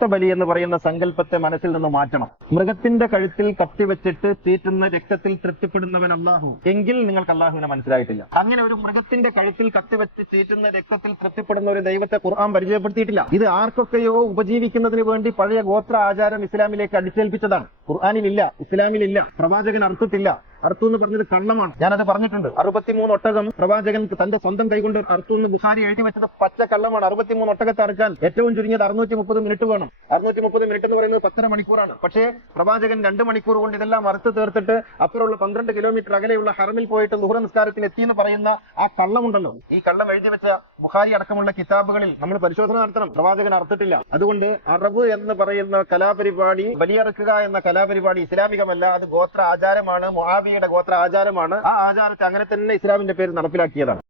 രക്തബലി എന്ന് പറയുന്ന സങ്കല്പത്തെ മനസ്സിൽ നിന്ന് മാറ്റണം. മൃഗത്തിന്റെ കഴുത്തിൽ കത്തിവെച്ചിട്ട് തീറ്റുന്ന രക്തത്തിൽ തൃപ്തിപ്പെടുന്നവൻ അല്ലാഹു എങ്കിൽ നിങ്ങൾക്ക് അല്ലാഹുവിനെ മനസ്സിലായിട്ടില്ല. അങ്ങനെ ഒരു മൃഗത്തിന്റെ കഴുത്തിൽ കത്തിവെച്ച് തീറ്റുന്ന രക്തത്തിൽ തൃപ്തിപ്പെടുന്ന ഒരു ദൈവത്തെ ഖുർആൻ പരിചയപ്പെടുത്തിയിട്ടില്ല. ഇത് ആർക്കൊക്കെയോ ഉപജീവിക്കുന്നതിന് വേണ്ടി പഴയ ഗോത്ര ആചാരം ഇസ്ലാമിലേക്ക് അടിച്ചേൽപ്പിച്ചതാണ്. ഖുർആനിലില്ല, ഇസ്ലാമിലില്ല, പ്രവാചകൻ അറുത്തിട്ടില്ല. അർത്തു എന്ന് പറഞ്ഞത് കള്ളമാണ്. ഞാനത് പറഞ്ഞിട്ടുണ്ട്. 63 ഒട്ടകം പ്രവാചകൻ തന്റെ സ്വന്തം കൈകൊണ്ട് അർത്തു എന്ന് ബുഖാരി എഴുതി വെച്ചത് പച്ച കള്ളമാണ്. 63 ഒട്ടകത്തെ അറക്കാൻ ഏറ്റവും ചുരുങ്ങിയത് 630 മിനിറ്റ് വേണം. 630 മിനിറ്റ് എന്ന് പറയുന്നത് 10.5 മണിക്കൂറാണ്. പക്ഷേ പ്രവാചകൻ 2 മണിക്കൂർ കൊണ്ട് ഇതെല്ലാം അറുത്ത് തീർത്തിട്ട് അപ്പുറമുള്ള 12 കിലോമീറ്റർ അകലെയുള്ള ഹറമിൽ പോയിട്ട് ദുഹ്ർ നിസ്കാരത്തിന് എത്തിയെന്ന് പറയുന്ന ആ കള്ളമുണ്ടല്ലോ, ഈ കള്ളം എഴുതി വെച്ച ബുഖാരി അടക്കമുള്ള കിതാബുകളിൽ നമ്മൾ പരിശോധന നടത്തണം. പ്രവാചകൻ അറുത്തിട്ടില്ല. അതുകൊണ്ട് അറബ് എന്ന് പറയുന്ന കലാപരിപാടി, ബലിയറക്കുക എന്ന കലാപരിപാടി ഇസ്ലാമികമല്ല. അത് ഗോത്ര ആചാരമാണ്, മുആവിയയുടെ ഗോത്ര ആചാരമാണ്. ആ ആചാരത്തെ അങ്ങനെ തന്നെ ഇസ്ലാമിന്റെ പേര് നടപ്പിലാക്കിയതാണ്.